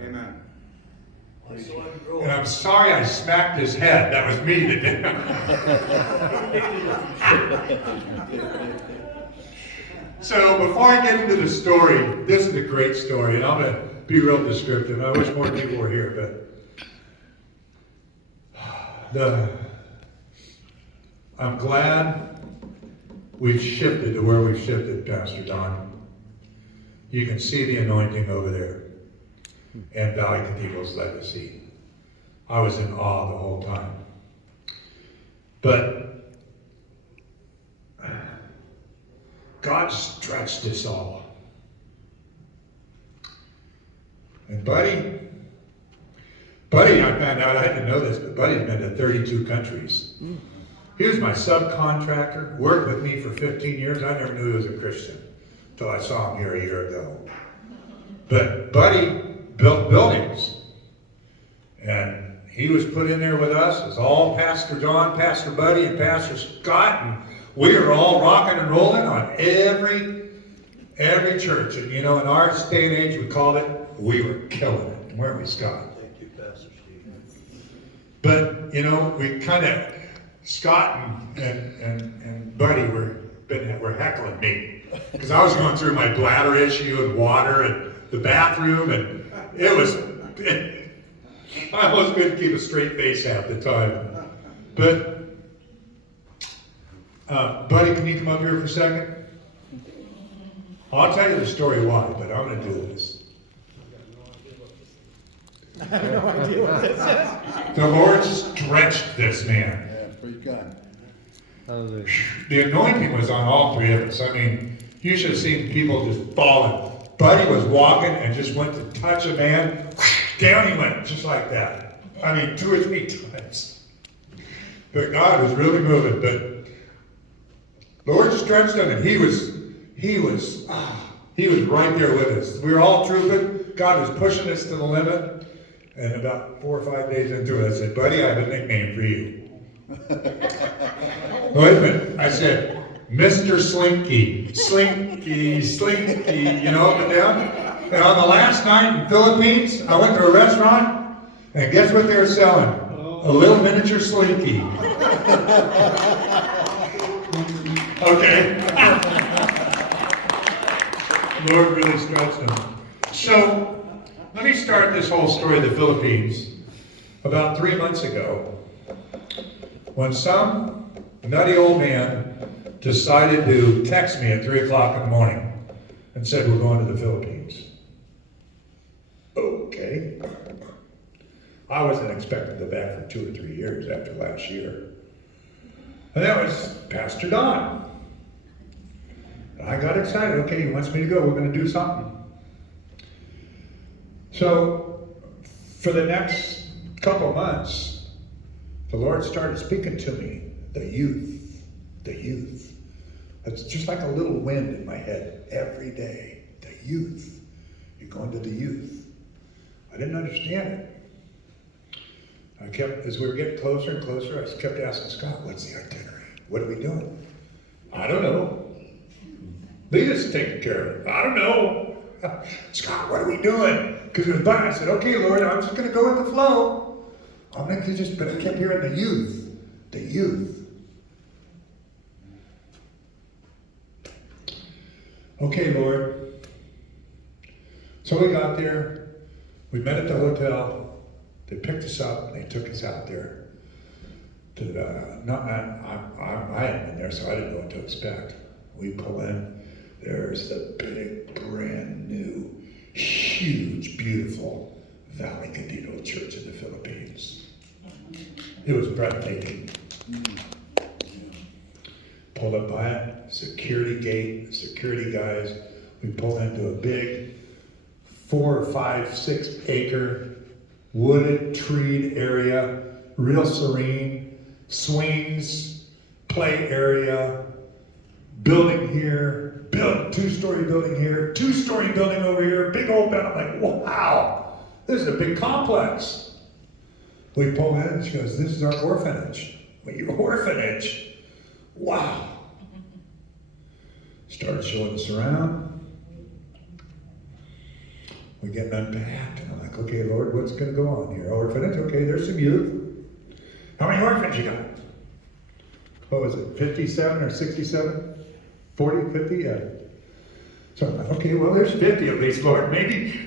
Amen. And I'm sorry I smacked his head. That was me that did it. So before I get into the story, this is a great story, and I'm going to be real descriptive. I wish more people were here, but I'm glad we've shifted to where we've shifted, Pastor Don. You can see the anointing over there and Valley Cathedral's legacy. I was in awe the whole time. But God stretched us all. And Buddy, I found out, I didn't know this, but Buddy's been to 32 countries. He was my subcontractor, worked with me for 15 years. I never knew he was a Christian until I saw him here a year ago. But Buddy built buildings. And he was put in there with us as all Pastor John, Pastor Buddy, and Pastor Scott, and we were all rocking and rolling on every church. And you know, in our day and age, we called it, we were killing it. Weren't we, Scott? Thank you, Pastor Steve. But, you know, we kind of, Scott and Buddy were heckling me. Because I was going through my bladder issue and water and the bathroom, and I almost couldn't keep a straight face half the time. But, Buddy, can you come up here for a second? I'll tell you the story why, but I'm going to do this. I have no idea what this is. The Lord stretched this man. Yeah, praise God. The anointing was on all three of us. I mean, you should have seen people just falling. Buddy was walking and just went to touch a man. Down he went, just like that. I mean, 2 or 3 times. But God was really moving. But the Lord stretched him, and he was right there with us. We were all trooping. God was pushing us to the limit. And about 4 or 5 days into it, I said, Buddy, I have a nickname for you. Wait a minute. I said, Mr. Slinky. Slinky, you know, up and down. And on the last night in the Philippines, I went to a restaurant, and guess what they were selling? A little miniature Slinky. Okay. Lord really stretched them. So, let me start this whole story of the Philippines. About 3 months ago, when some nutty old man decided to text me at 3 o'clock in the morning and said, we're going to the Philippines. Okay. I wasn't expecting to go back for 2 or 3 years after last year. And that was Pastor Don. I got excited. Okay, he wants me to go. We're going to do something. So, for the next couple of months, the Lord started speaking to me. The youth. It's just like a little wind in my head every day. The youth. You're going to the youth. I didn't understand it. As we were getting closer and closer, I kept asking Scott, what's the itinerary? What are we doing? I don't know. Lead us taking care of it. I don't know. Scott, what are we doing? Because it was by. I said, okay, Lord, I'm just going to go with the flow. But I kept hearing the youth. The youth. Okay, Lord. So we got there. We met at the hotel. They picked us up and they took us out there. I hadn't been there, so I didn't know what to expect. We pull in. There's the big, brand new, huge, beautiful Valley Cathedral Church in the Philippines. It was breathtaking. Pulled up by it, security gate, security guys. We pulled into a big 4 or 5, 6 acre wooded, treed area, real serene, swings, play area, building here, 2-story building here, 2-story building over here, big old building. I'm like, wow, this is a big complex. We pull in and she goes, this is our orphanage. Well, your orphanage? Wow. Started showing us around. we get unpacked, and I'm like, okay, Lord, what's going to go on here? Orphanage, okay, there's some youth. How many orphans you got? What was it, 57 or 67? 40, 50? Yeah. So I'm like, okay, well, there's 50 at least, Lord. Maybe